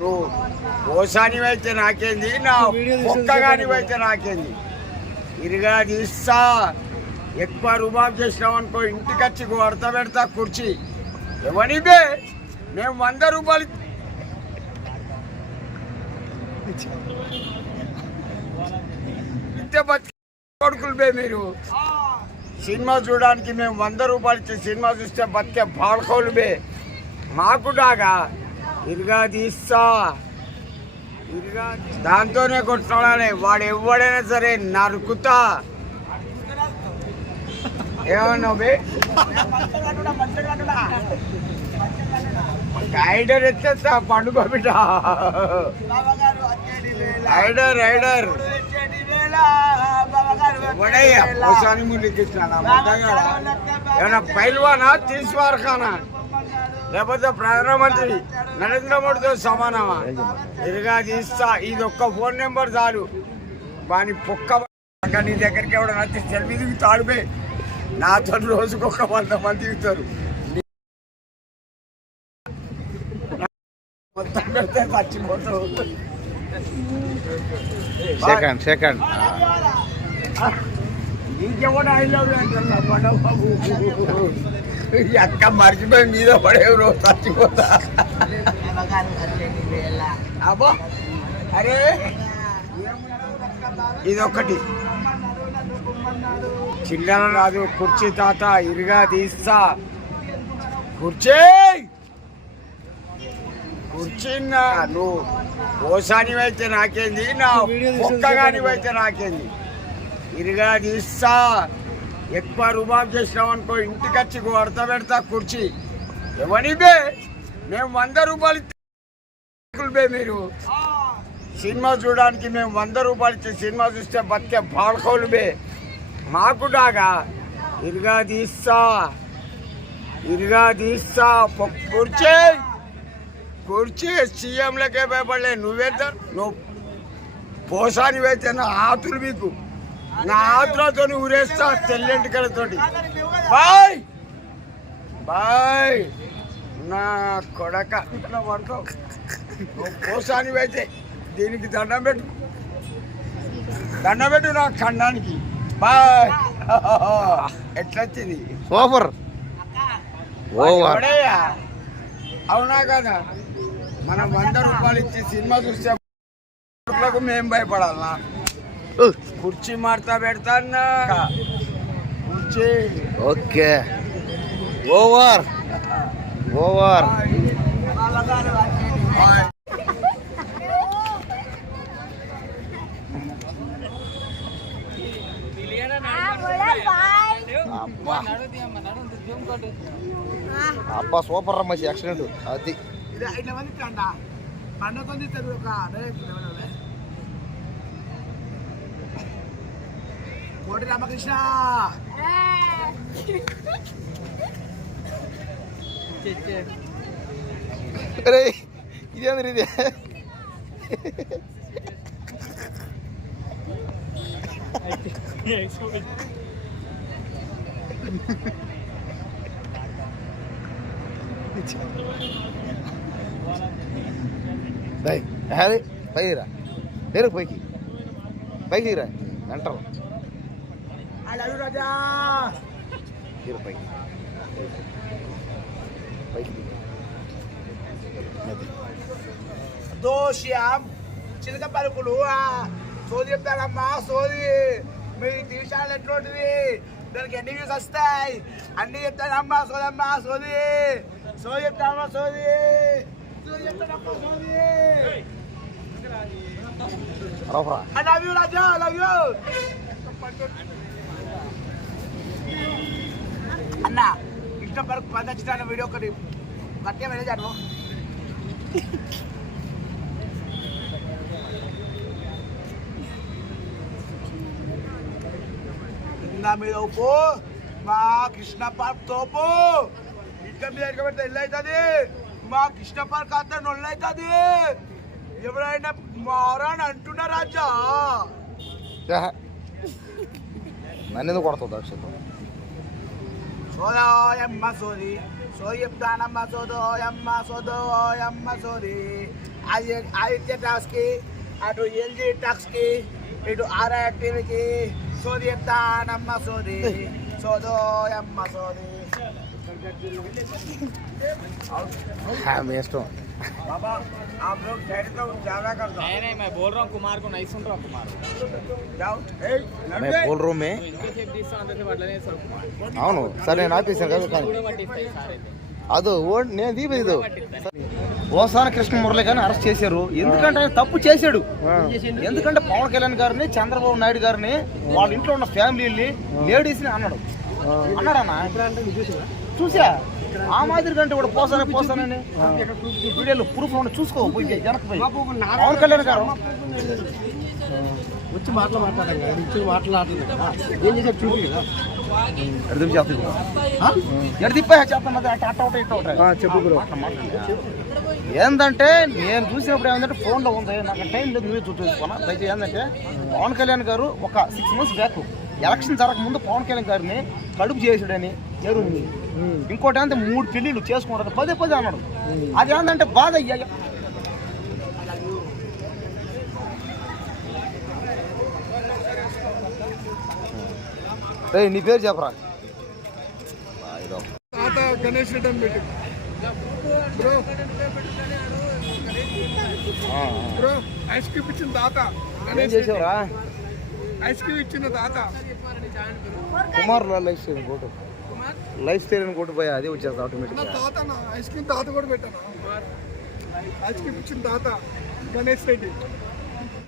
నువ్వు ఓసానివైతే నాకేంది, నా ఒక్కగానివైతే నాకేంది. ఇరుగా తీస్తా. ఎక్కువ రుబాబ్ చేసినావు అనుకో, ఇంటికి వచ్చి కొడతా పెడతా కుర్చీ. ఎవనిబే మేము 100 రూపాయలు ఇస్తే కొడుకులు బే. మీరు సినిమా చూడడానికి మేము 100 రూపాయలు ఇచ్చే సినిమా చూస్తే బతికే బాడుకోలు బే. మాకు డాగా ఇరుగా తీస్తా. ఇరుగా దాంతోనే కొట్టుకోవాలి. వాడు ఎవడైనా సరే నరుకుతా. ఏమన్నావు బే? రైడర్ ఎత్తేస్తా పండుగ బిడ్డ. రైడర్ రైడర్ ఎవడయ్యాని ముందుకి ఇస్తానా? ఏమన్నా పైల్వానా, తీసివారకానా, లేకపోతే ప్రధానమంత్రి నరేంద్ర మోడీతో సమానమా? ఇరుగా తీస్తా. ఇది ఒక్క ఫోన్ నెంబర్ చాలు. వాని పొక్క నీ దగ్గరికి ఎవడ నచ్చి సెల్ఫీ దిగి తాడిపోయి నాతో రోజుకు ఒక 100 మంది దిగుతారు. మొత్తం పెడితే చచ్చిపోతావు. సెకండ్ ఇంకెవడ ఐ లవ్ యూ అంటున్నా పండవ బాబు. అక్క మర్చిపోయి మీద పడేవి రోజు చచ్చిపోతా. అబ్బా అరే ఇదొక్కటి చిల్లర రాదు. కుర్చీ తాత ఇరుగా తీస్తా. కుర్చీ నువ్వు ఓసానివైతే నాకేంది, నా ఒక్కగానివైతే నాకేంది. ఇరుగా తీస్తా. ఎక్కువ రుబాబ్ చేసినావు అనుకో, ఇంటికి వచ్చి కొడతా పెడతా కుర్చీ. ఎవనిబే మేము 100 రూపాయలు బే. మీరు సినిమా చూడడానికి మేము 100 రూపాయలు ఇచ్చే సినిమా చూస్తే బతికే బాడుకోలు బే. మాకు డాగా ఇరుగా తీస్తా. ఇరుగా తీస్తా. కుర్చీ కుర్చీ సీఎంలకే భయపడలే. నువ్వు పోసానివైతే నా ఆతులు మీకు, నా ఆతులతో ఊరేస్తా తెల్లెంటికలతోటి. బాయ్ బాయ్ నా కొడక. ఇట్లా పడతావు. నువ్వు పోసానివైతే దీనికి దండం పెట్టు నా ఖండానికి. బాయ్. ఎట్లొచ్చింది? సూపర్. అవునా కదా? మనం 100 రూపాయలు ఇచ్చి సినిమా చూస్తే మేము భయపడాలనా? కుర్చీ మార్తా పెడతాన్నా. కుర్చీ ఓకే. ఓవర్. అబ్బా సూపర్ రమ్మ యాక్సిడెంట్. అది కోటి రామకృష్ణ ఇదేంద్ర ఇది? పైకి రా. లేరు పైకి రా అంటారు. దోష్యాం చిలక పలుకులు సోది చెప్తానమ్మా. సోది మీ తీసాలు ఎట్లుంటుంది, దానికి ఎన్ని వ్యూస్ వస్తాయి అన్ని చెప్తానమ్మా. సోదమ్మా సోది చెప్తానమ్మా. సోది చెప్తానమ్మా. సోది. I love you Raja. I love you అన్న. ఇష్టం వరకు 10 వచ్చిన వీడియో ఒకటి గట్టిగా వెళ్ళాను. కింద మీద ఉప్పు మా కృష్ణ పార్క్ తోపు. ఇంకా మీద పెడితే ఇల్లు అవుతుంది. మా కృష్ణ పార్క్ అంతా నొల్లు అవుతుంది. ఎవరైనా మారని అంటున్నా రాజా. నన్ను కొడుతుంది అక్షత. సోదోయమ్మ సోది సోది చెప్తానమ్మ. సోదోయమ్మ సోదోయమ్మ సోది ఆదిత్య టాక్స్ కి, అటు ఎల్జీ టాక్స్ కి, ఇటు ఆర్ఆర్ టీవీకి సోది ఎత్తానమ్మ సోది సోదో అమ్మ సోది. మీ ఇష్టం. बाबा आप लोग ठहरे तो ज्यादा कर दो। नहीं मैं बोल रहा हूँ कुमार को नहीं सुन रहा कुमार जाओ मैं बोल रहा हूँ मैं. इनके सेफ తీస్తా అంటే పడలే సార్ కుమార్ అవును సరే నేను ఆపేసాను కదా కానీ కూడా పట్టిస్తాయి సార్ అది నేను దీపేది ఓసాన కృష్ణ మురళి గారిని అరెస్ట్ చేశారు. ఎందుకంటే ఆయన తప్పు చేశాడు. ఎందుకంటే పవన్ కళ్యాణ్ గారిని చంద్రబాబు నాయుడు గారిని వాళ్ళ ఇంట్లో ఉన్న ఫ్యామిలీని లేడీస్ని అన్నాడన్నా చూసా ఆ మాదిరి కంటే కూడా పోసానని వీడియోలో ప్రూఫ్ చూసుకో వెనక్కి పవన్ కళ్యాణ్ గారు వచ్చి మాట్లాడతాం కదా, ఇచ్చి మాట్లాడలేదు కదా, ఏం చేశారు చూడు కదా. చెప్పు బ్రో. ఏంటంటే నేను చూసినప్పుడు ఏంటంటే ఫోన్లో ఉంది, నాకు టైం లేదు, నువ్వే చూసుకున్నా. దయచేసి ఏంటంటే పవన్ కళ్యాణ్ గారు ఒక 6 months బ్యాక్ ఎలక్షన్ జరగకముందు పవన్ కళ్యాణ్ గారిని కడుపు చేసాడని జరుగుతుంది. ఇంకోటి ఏంటంటే 3 పెళ్ళిళ్ళు చేసుకుంటారు పదే అన్నాడు. అది ఏంటంటే బాధ అయ్యా. నీ పేరు చెప్పరా. గణేష్ రెడ్డి అని పెట్టి బ్రో ఐస్ క్రీమ్ ఇచ్చిన తాత, ఏం చేసావురా? ఐస్ క్రీమ్ ఇచ్చిన తాత కుమార్ లైఫ్ స్టైల్ అని కొట్టు పోయా, అదే వచ్చేది ఆటోమేటిక్గా. తాత ఐస్ క్రీమ్ తాత కూడా పెట్టాను. ఐస్ క్రీమ్ ఇచ్చిన తాత గణేష్ రెడ్డి.